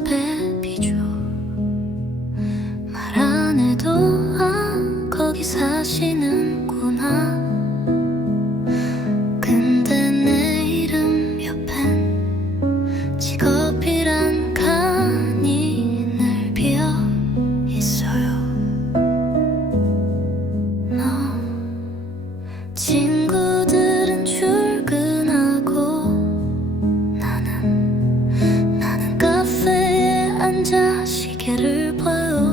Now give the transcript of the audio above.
baby죠 말 안 해도 아 거기 사시는구나 혼자 시계를 봐요.